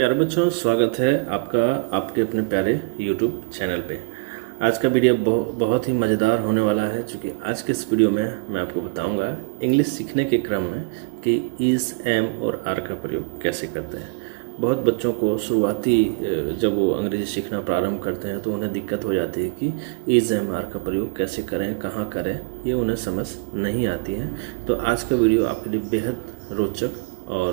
प्यारे बच्चों, स्वागत है आपका आपके अपने प्यारे YouTube चैनल पे। आज का वीडियो बहुत ही मज़ेदार होने वाला है, क्योंकि आज के इस वीडियो में मैं आपको बताऊंगा इंग्लिश सीखने के क्रम में कि इज़, एम और आर का प्रयोग कैसे करते हैं। बहुत बच्चों को शुरुआती जब वो अंग्रेज़ी सीखना प्रारंभ करते हैं तो उन्हें दिक्कत हो जाती है कि इज़, एम, आर का प्रयोग कैसे करें, कहाँ करें, ये उन्हें समझ नहीं आती है। तो आज का वीडियो आपके लिए बेहद रोचक और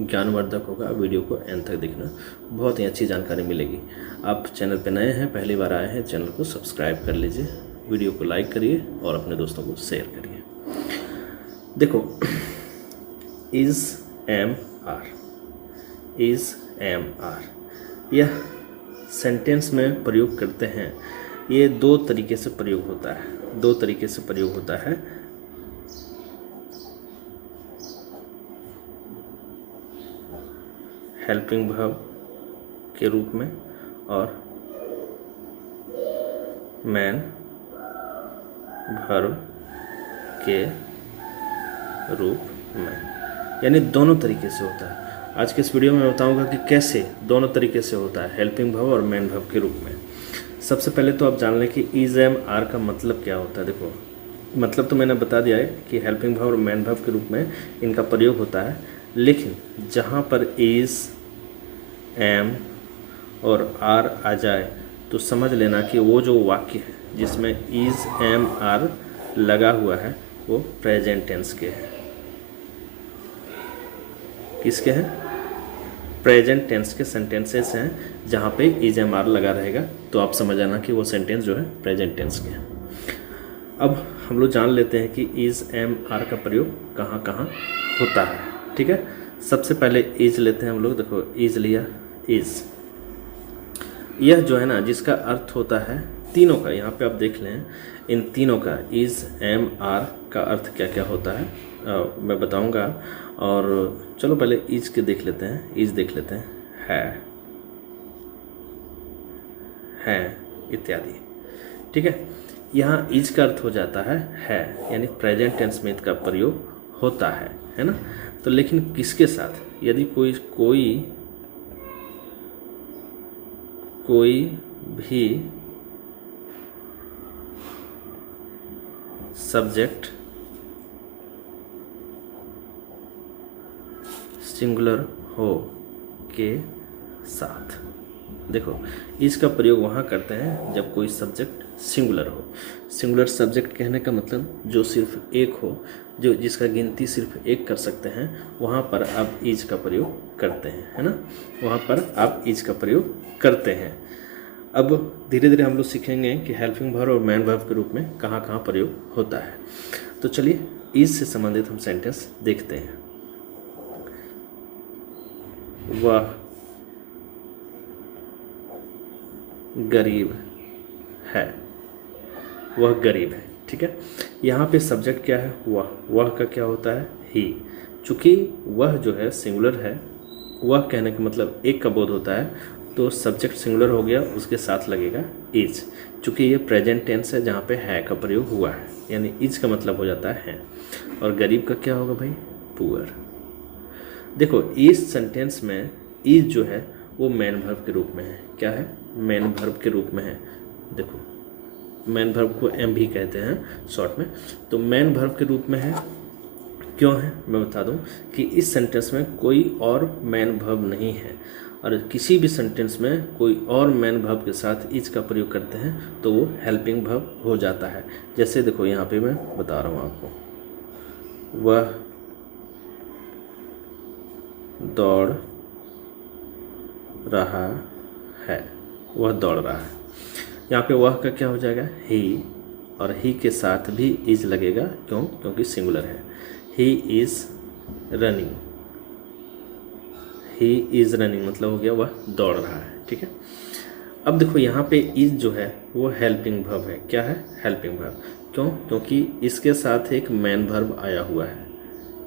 ज्ञानवर्धक होगा। वीडियो को एंड तक देखना, बहुत ही अच्छी जानकारी मिलेगी। आप चैनल पर नए हैं, पहली बार आए हैं, चैनल को सब्सक्राइब कर लीजिए, वीडियो को लाइक करिए और अपने दोस्तों को शेयर करिए। देखो, is, M, R, is, M, R यह सेंटेंस में प्रयोग करते हैं। ये दो तरीके से प्रयोग होता है। हेल्पिंग वर्ब के रूप में और मैन वर्ब के रूप में, यानी दोनों तरीके से होता है। आज के इस वीडियो में मैं बताऊंगा कि कैसे दोनों तरीके से होता है, हेल्पिंग वर्ब और मैन वर्ब के रूप में। सबसे पहले तो आप जान लें कि इज़, एम, आर का मतलब क्या होता है। देखो, मतलब तो मैंने बता दिया है कि हेल्पिंग वर्ब और मैन वर्ब के रूप में इनका प्रयोग होता है, लेकिन जहाँ पर इज़, एम और आर आ जाए तो समझ लेना कि वो जो वाक्य है जिसमें इज़, एम, आर लगा हुआ है वो प्रेजेंट टेंस के हैं। किसके हैं? प्रेजेंट टेंस के सेंटेंसेस हैं जहाँ पे इज़, एम, आर लगा रहेगा, तो आप समझ आना कि वो सेंटेंस जो है प्रेजेंट टेंस के हैं। अब हम लोग जान लेते हैं कि इज़, एम, आर का प्रयोग कहाँ कहाँ होता है। ठीक है, सबसे पहले इज़ लेते हैं हम लोग। देखो, इज़ लिया, इज़ यह जो है ना, जिसका अर्थ होता है तीनों का। यहाँ पे आप देख लें, इन तीनों का इज़, एम, आर का अर्थ क्या क्या होता है मैं बताऊंगा। और चलो पहले इज़ के देख लेते हैं। इज़ देख लेते हैं, है इत्यादि। ठीक है, यहाँ इज़ का अर्थ हो जाता है, यानी प्रेजेंट टेंस में इसका प्रयोग होता है ना। तो लेकिन किसके साथ? यदि कोई भी सब्जेक्ट सिंगुलर हो के साथ। देखो, इसका प्रयोग वहाँ करते हैं जब कोई सब्जेक्ट सिंगुलर हो। सिंगुलर सब्जेक्ट कहने का मतलब जो सिर्फ एक हो, जो जिसका गिनती सिर्फ एक कर सकते हैं, वहाँ पर आप इज का प्रयोग करते हैं, है ना। वहाँ पर आप इज का प्रयोग करते हैं। अब धीरे धीरे हम लोग सीखेंगे कि हेल्पिंग वर्ब और मैन वर्ब के रूप में कहाँ कहाँ प्रयोग होता है। तो चलिए इज से संबंधित हम सेंटेंस देखते हैं। वह गरीब है, वह गरीब है। ठीक है, यहाँ पे सब्जेक्ट क्या है? वह का क्या होता है? ही। चूँकि वह जो है सिंगुलर है, वह कहने का मतलब एक का बोध होता है, तो सब्जेक्ट सिंगुलर हो गया, उसके साथ लगेगा इज। चूँकि ये प्रेजेंट टेंस है जहाँ पे है का प्रयोग हुआ है, यानी इज का मतलब हो जाता है। और गरीब का क्या होगा भाई? पुअर। देखो, इस सेंटेंस में इज जो है वो मैन वर्ब के रूप में है। क्या है? मैन वर्ब के रूप में है। देखो, मैन वर्ब को एम भी कहते हैं शॉर्ट में, तो मैन वर्ब के रूप में है। क्यों है मैं बता दूं कि इस सेंटेंस में कोई और मैन वर्ब नहीं है, और किसी भी सेंटेंस में कोई और मैन वर्ब के साथ इज का प्रयोग करते हैं तो वो हेल्पिंग वर्ब हो जाता है। जैसे देखो, यहाँ पे मैं बता रहा हूँ आपको, वह दौड़ रहा है, वह दौड़ रहा है। यहाँ पे वह का क्या हो जाएगा? ही, और ही के साथ भी इज लगेगा। क्यों? क्योंकि सिंगुलर है। He is running, he is running मतलब हो गया वह दौड़ रहा है। ठीक है, अब देखो यहाँ पे इज जो है वो हेल्पिंग वर्ब है। क्या है? Helping verb. क्यों? क्योंकि इसके साथ एक मैन वर्ब आया हुआ है।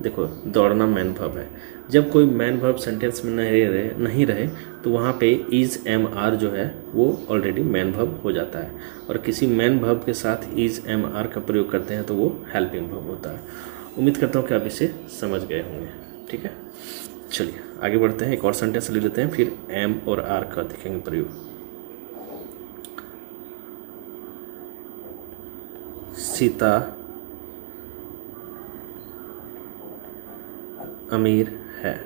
देखो, दौड़ना मैन वर्ब है। जब कोई मैन वर्ब सेंटेंस में नहीं रहे तो वहाँ पे इज, एम, आर जो है वो ऑलरेडी मैन वर्ब हो जाता है, और किसी मैन वर्ब के साथ इज, एम, आर का प्रयोग करते हैं तो वो हेल्पिंग वर्ब होता है। उम्मीद करता हूँ कि आप इसे समझ गए होंगे। ठीक है, चलिए आगे बढ़ते हैं, एक और सेंटेंस ले लेते हैं, फिर एम और आर का देखेंगे प्रयोग। सीता अमीर है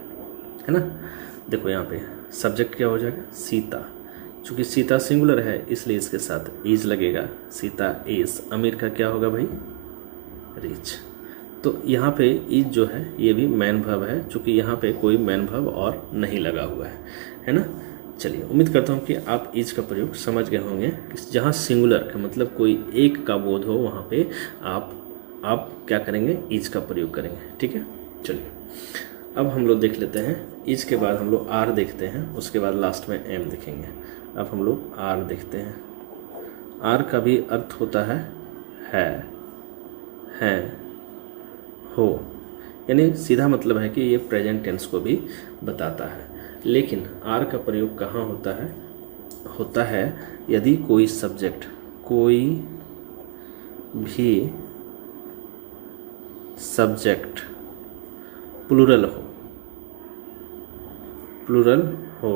ना। देखो यहाँ पे सब्जेक्ट क्या हो जाएगा, सीता। चूँकि सीता सिंगुलर है इसलिए इसके साथ इज लगेगा, सीता इज। अमीर का क्या होगा भाई, रिच। तो यहाँ पे इज जो है ये भी मैन वर्ब है, चूँकि यहाँ पे कोई मैन वर्ब और नहीं लगा हुआ है ना। चलिए, उम्मीद करता हूँ कि आप इज का प्रयोग समझ गए होंगे कि जहाँ सिंगुलर का मतलब कोई एक का बोध हो वहाँ पे आप क्या करेंगे, इज का प्रयोग करेंगे। ठीक है, चलिए अब हम लोग देख लेते हैं, इज के बाद हम लोग आर देखते हैं, उसके बाद लास्ट में एम देखेंगे। अब हम लोग आर देखते हैं। आर का भी अर्थ होता है हो, यानी सीधा मतलब है कि ये प्रेजेंट टेंस को भी बताता है। लेकिन आर का प्रयोग कहाँ होता है यदि कोई सब्जेक्ट, कोई भी सब्जेक्ट प्लूरल हो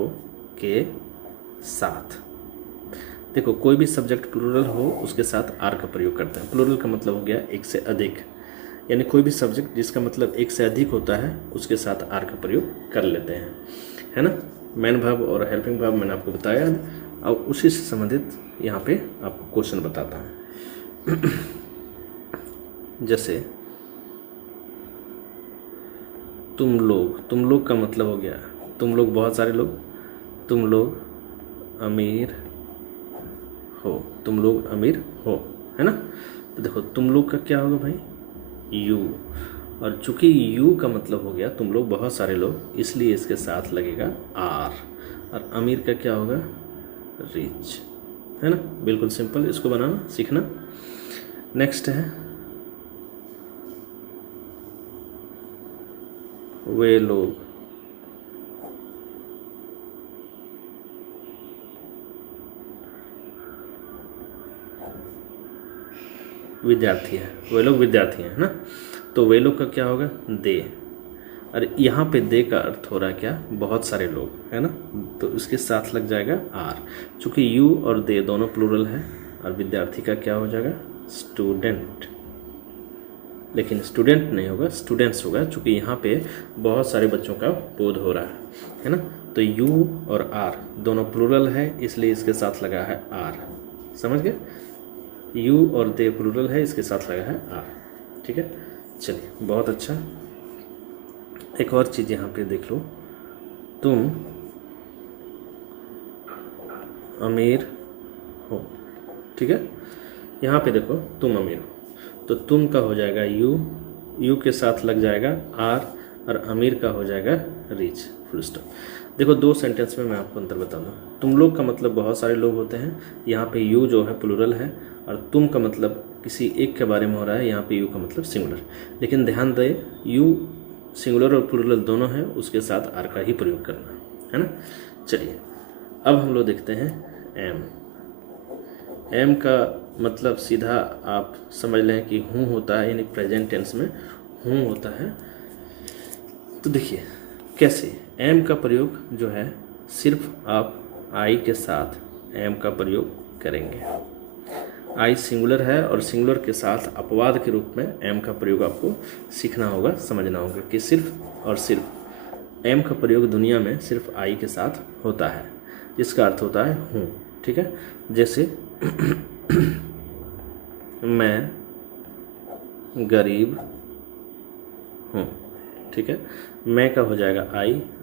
के साथ। देखो, कोई भी सब्जेक्ट प्लूरल हो उसके साथ आर का प्रयोग करते हैं। प्लूरल का मतलब हो गया एक से अधिक, यानी कोई भी सब्जेक्ट जिसका मतलब एक से अधिक होता है उसके साथ आर का प्रयोग कर लेते हैं, है ना। मैन वर्ब और हेल्पिंग वर्ब मैंने आपको बताया। अब उसी से संबंधित यहाँ पे आपको क्वेश्चन बताता हूँ। जैसे तुम लोग का मतलब हो गया तुम लोग, बहुत सारे लोग, तुम लोग अमीर हो, है ना। तो देखो तुम लोग का क्या होगा भाई, यू। और चूंकि यू का मतलब हो गया तुम लोग बहुत सारे लोग, इसलिए इसके साथ लगेगा आर। और अमीर का क्या होगा, रिच, है ना। बिल्कुल सिंपल, इसको बनाना सीखना। नेक्स्ट है वे लोग, विद्यार्थी है, वे लोग विद्यार्थी हैं, है ना। तो वे लोग का क्या होगा, दे। और यहाँ पे दे का अर्थ हो रहा है क्या, बहुत सारे लोग, है ना। तो इसके साथ लग जाएगा आर। चूँकि यू और दे दोनों प्लूरल है, और विद्यार्थी का क्या हो जाएगा, स्टूडेंट। लेकिन स्टूडेंट नहीं होगा, स्टूडेंट्स होगा, चूँकि यहाँ पे बहुत सारे बच्चों का बोध हो रहा है ना। तो यू और आर दोनों प्लूरल है इसलिए इसके साथ लगा है आर। समझ गए, यू और दे प्लूरल है, इसके साथ लगा है आर। ठीक है, चलिए बहुत अच्छा। एक और चीज़ यहाँ पे देख लो, तुम अमीर हो। ठीक है, यहाँ पे देखो तुम अमीर हो, तो तुम का हो जाएगा यू के साथ लग जाएगा आर, और अमीर का हो जाएगा रिच, फुल स्टॉप। देखो दो सेंटेंस में मैं आपको अंतर बता दूँ। तुम लोग का मतलब बहुत सारे लोग होते हैं, यहाँ पे यू जो है प्लूरल है, और तुम का मतलब किसी एक के बारे में हो रहा है, यहाँ पे यू का मतलब सिंगुलर। लेकिन ध्यान दे, यू सिंगुलर और प्लूरल दोनों है, उसके साथ आर का ही प्रयोग करना है ना। चलिए अब हम लोग देखते हैं एम का मतलब सीधा आप समझ लें कि हूँ होता है, यानी प्रेजेंट टेंस में हूँ होता है। तो देखिए कैसे एम का प्रयोग जो है सिर्फ आप आई के साथ एम का प्रयोग करेंगे। आई सिंगुलर है और सिंगुलर के साथ अपवाद के रूप में एम का प्रयोग आपको सीखना होगा, समझना होगा कि सिर्फ और सिर्फ एम का प्रयोग दुनिया में सिर्फ आई के साथ होता है, जिसका अर्थ होता है हूँ। ठीक है, जैसे मैं गरीब हूँ। ठीक है, मैं का हो जाएगा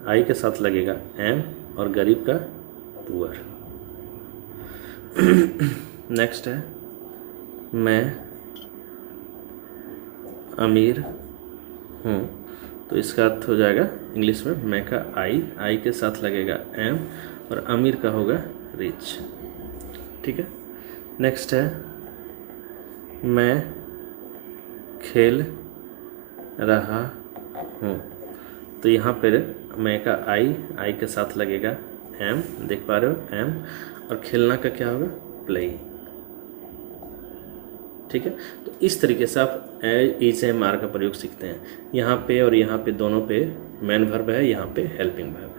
आई के साथ लगेगा एम, और गरीब का पुअर। नेक्स्ट है मैं अमीर हूँ, तो इसका अर्थ हो जाएगा इंग्लिश में मैं का आई के साथ लगेगा एम, और अमीर का होगा रिच। ठीक है, नेक्स्ट है मैं खेल रहा हूँ, तो यहाँ पर मैं का आई के साथ लगेगा एम, देख पा रहे हो एम, और खेलना का क्या होगा, प्ले। ठीक है, तो इस तरीके से आप इज एम आर का प्रयोग सीखते हैं। यहाँ पे और यहाँ पे दोनों पे मेन वर्ब है यहाँ पे हेल्पिंग वर्ब।